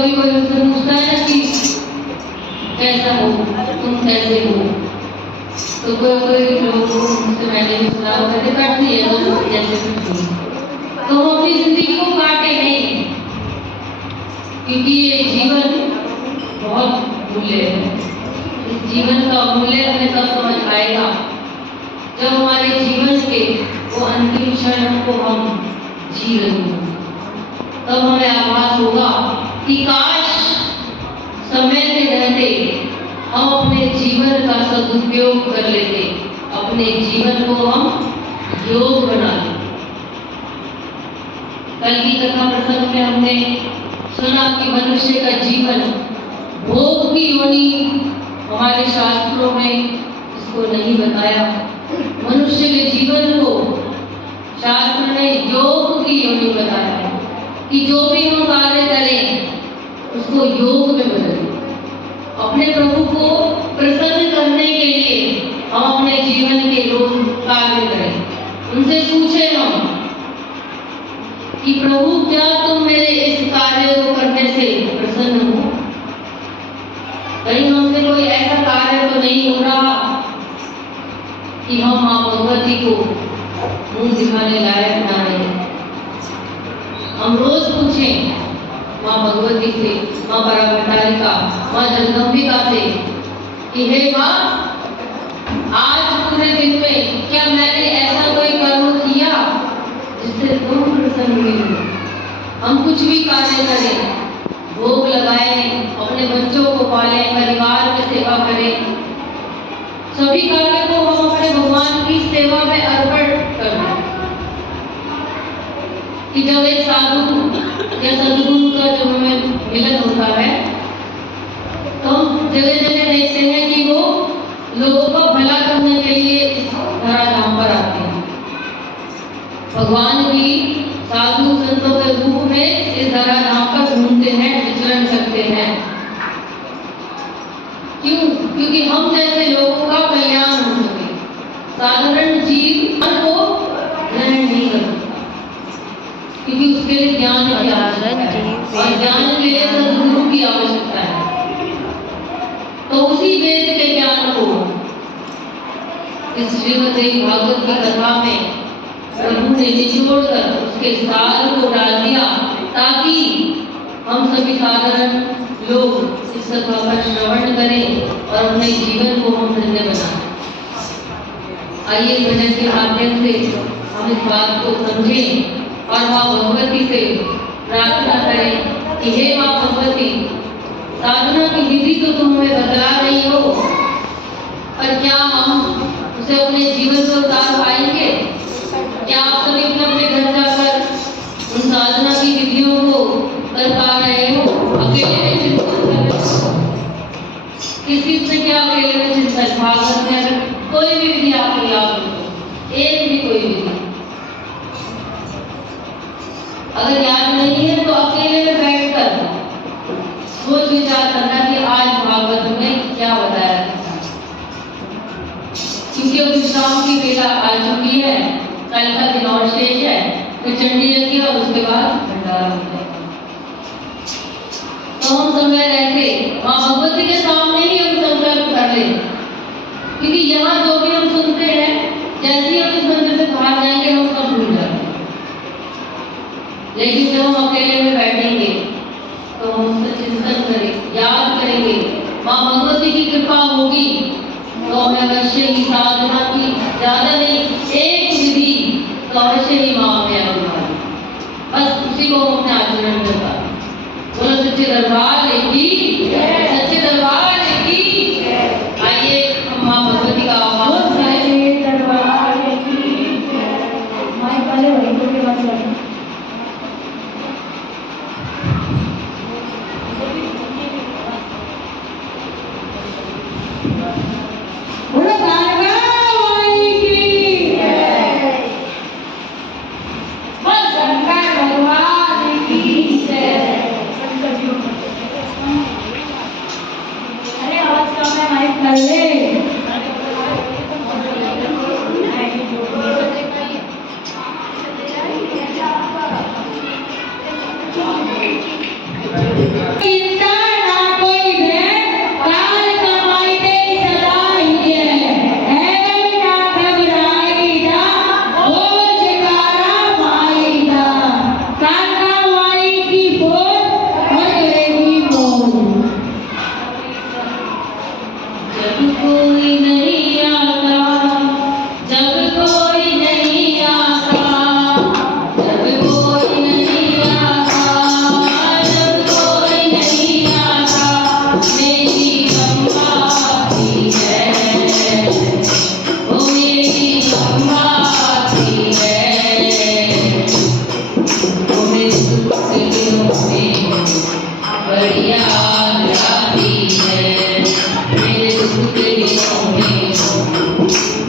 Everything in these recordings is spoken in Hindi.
कभी कोई मुझसे पूछता है ना कि कैसा हो, तुम कैसे हो, तो कोई लोग मुझसे मैंने भी सुना वो कहते काट दिए जैसे कुछ तो हम अपनी जिंदगी को काटे नहीं, क्योंकि ये जीवन बहुत मूल्य है। इस जीवन का मूल्य हमें तब समझ आएगा जब हमारे जीवन के वो अंतिम क्षण को हम जी रहे हों, तब हमें आभास होगा कि काश समय के रहते हम अपने जीवन का सदुपयोग कर लेते, अपने जीवन को हम योग बना लेते। कल की कथा प्रसंग में हमने सुना कि मनुष्य का जीवन भोग की योनि, हमारे शास्त्रों में इसको नहीं बताया। मनुष्य के जीवन को शास्त्र ने योग की योनि बताया है कि जो भी हम कार्य करें उसको योग में बदलें। अपने प्रभु को प्रसन्न करने के लिए हम अपने जीवन के रोज कार्य करें। उनसे पूछे हम कि प्रभु क्या तुम मेरे इस कार्य को करने से प्रसन्न हो? कहीं हमसे कोई ऐसा कार्य तो नहीं हो रहा कि हम माँ भगवती को मुंह दिखाने लायक ना रहे। हम रोज पूछें माँ भगवती से, माँ पराभट्टारिका, माँ जगदम्बिका से कि हे माँ, आज पूरे दिन में क्या मैंने ऐसा कोई कर्म किया जिससे तुम प्रसन्न हुई हो? हम कुछ भी कार्य करें, भोग लगाएं, अपने बच्चों को पालें, परिवार की सेवा करें, सभी कार्य को हम अपने भगवान की सेवा में अर्पण कर दें। कि जब एक साधु या सदगुरु का जो हमें मिलन होता है तो हम जगह जगह देखते हैं कि वो लोगों का भला करने के लिए इस धराधाम पर आते हैं। भगवान भी साधु संतों के रूप में इस धराधाम पर घूमते हैं, विचरण करते हैं। क्यों? क्योंकि हम जैसे लोगों का कल्याण हो सके। साधारण जीव को ग्रहण नहीं कर सकता क्योंकि उसके लिए ज्ञान की आवश्यकता है और ज्ञान के लिए सद्गुरु की आवश्यकता है। तो उसी वेद के ज्ञान को इस श्रीमद् भागवत की कथा में प्रभु ने निचोड़कर उसके सार को डाल दिया ताकि हम सभी साधारण लोग इस कथा का श्रवण करें और अपने जीवन को हम धन्य बनाएं। आइए भजन के माध्यम से हम इस बात को समझें और माँ भगवती से प्रार्थना करें कि हे माँ भगवती, साधना की विधि तो तुम हमें बतला रही हो, पर क्या हम उसे अपने जीवन में उतार पाएंगे? क्या आप सभी अपने घर जाकर उन साधना की विधियों को कर पा रहे हो? अकेले में चिंतन कर रहे हो? किसी से क्या अकेले में चिंतन? भागवत में कोई भी विधि आपको याद हो, एक भी कोई विधि अगर याद नहीं है तो अकेले में बैठकर सोच विचार करना कि आज भागवत में क्या बताया था। क्योंकि अब विश्राम की बेला आ चुकी है, कल का दिन और शेष है, तो चंडी यज्ञ और उसके बाद भंडारा हो जाएगा। तो हम समय रहते माँ भगवती के सामने ही हम संकल्प कर ले, क्योंकि यहाँ जो भी हम सुनते हैं, जैसे ही हम इस मंदिर से बाहर जाएंगे हम सब भूल जाते हैं। लेकिन जब हम अकेले में बैठेंगे तो हम उसका चिंतन करें, याद करेंगे, माँ भगवती की कृपा होगी तो हमें अवश्य ही साधना की ज्यादा नहीं, एक विधि तो अवश्य ही माँ हमें अनुभावी, बस उसी को हम अपने आचरण कर पाए। बोलो सच्चे दरबार की, सच्चे दरबार की। आइए हम माँ भगवती का आह्वान करें। दरबार की माई पहले वही तो के बाद चिंता ना कोई भय, काल कमाई दे सदा ही है ना घबराईदा, हो जयकारा माई दा, काका माई की बोल और करेगी बोल। जब कोई नहीं आता, जब कोई नहीं आता, जब कोई नहीं आता, जब कोई नहीं आता, मेरी अम्मा आती है, ओ मेरी अम्मा आती है, ओ मेरे दुख के दिनों में बड़ी याद आती है, मेरे दुख के दिनों में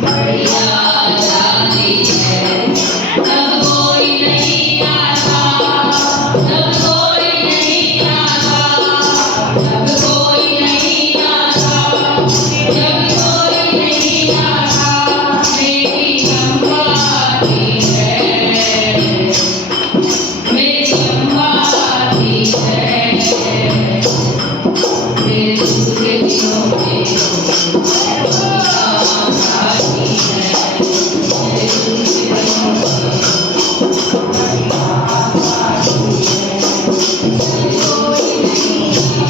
बड़ी याद आती है। जब कोई नहीं आता, जब कोई नहीं आता, जब कोई नहीं आता, जब कोई नहीं आता, मेरी अम्मा आती है, मेरी अम्मा आती है, मेरे दुख के दिनों में याद आती है, मेरे दुख के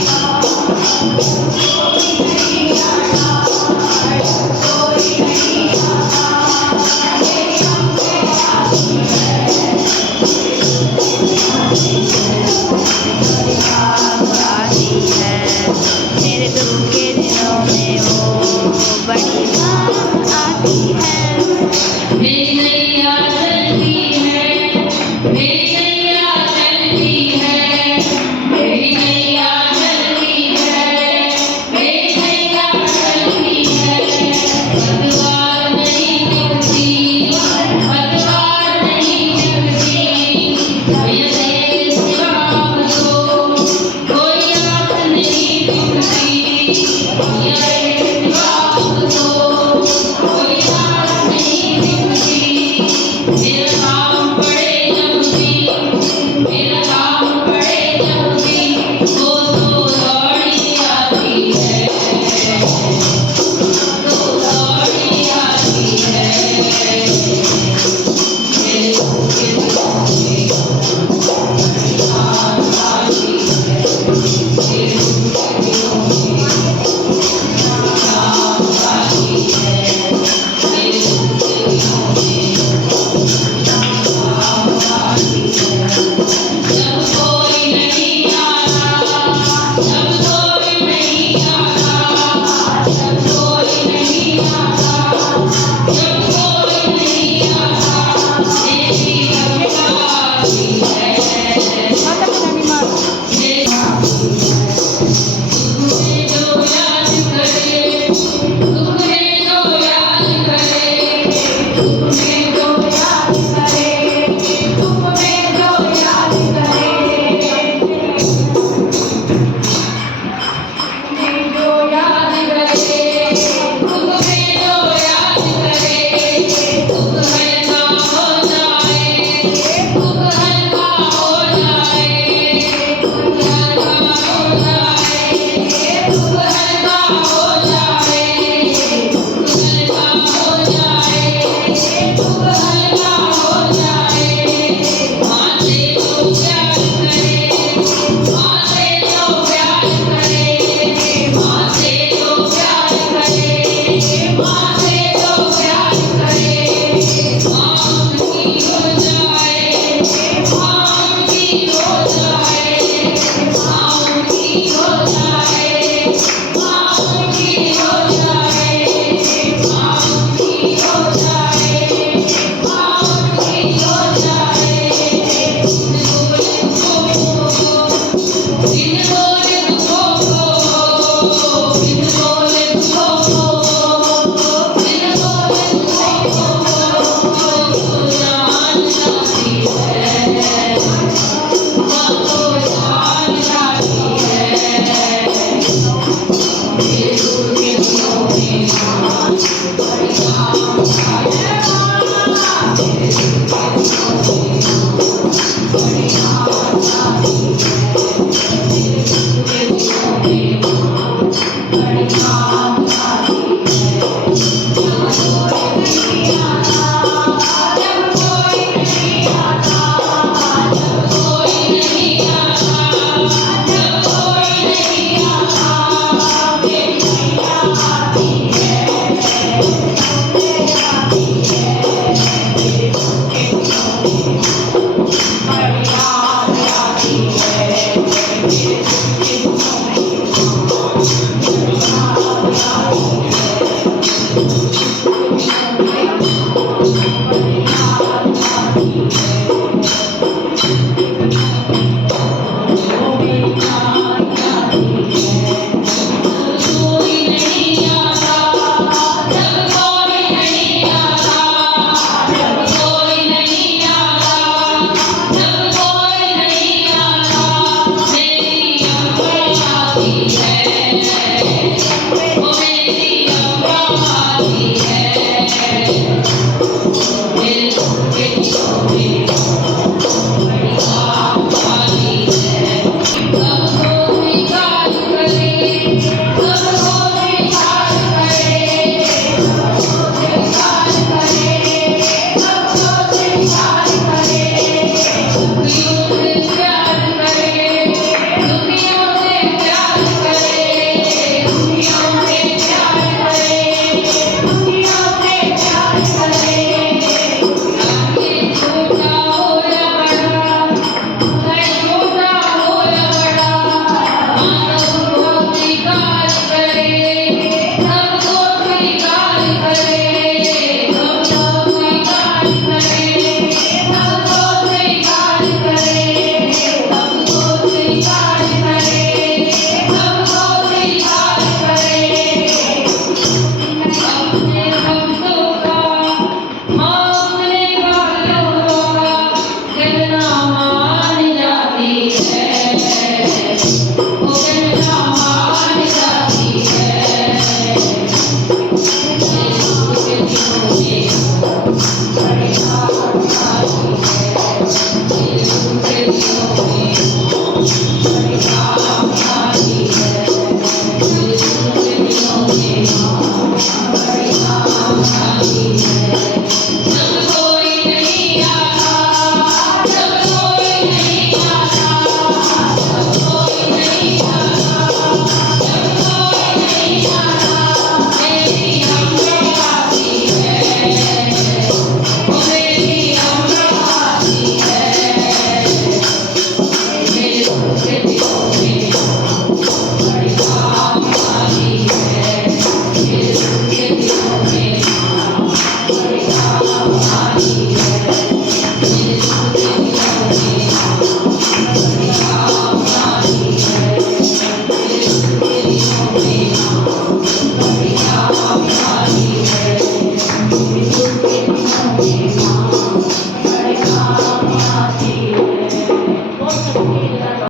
दिनों में आती है, मेरे दुख के दिनों में वो बड़ी बात आती है। मेरी नैया चलती है, मेरी नैया चलती है, मेरी नैया चलती है, मेरी नैया चलती है, पतवार नहीं चलती, पतवार नहीं चलती, मेरे सिवा मुझको कोई आस नहीं टूटती, मेरे सिवा मुझको कोई आस नहीं टूटती, मेरा काम पड़े जब भी, मेरा काम पड़े जब भी,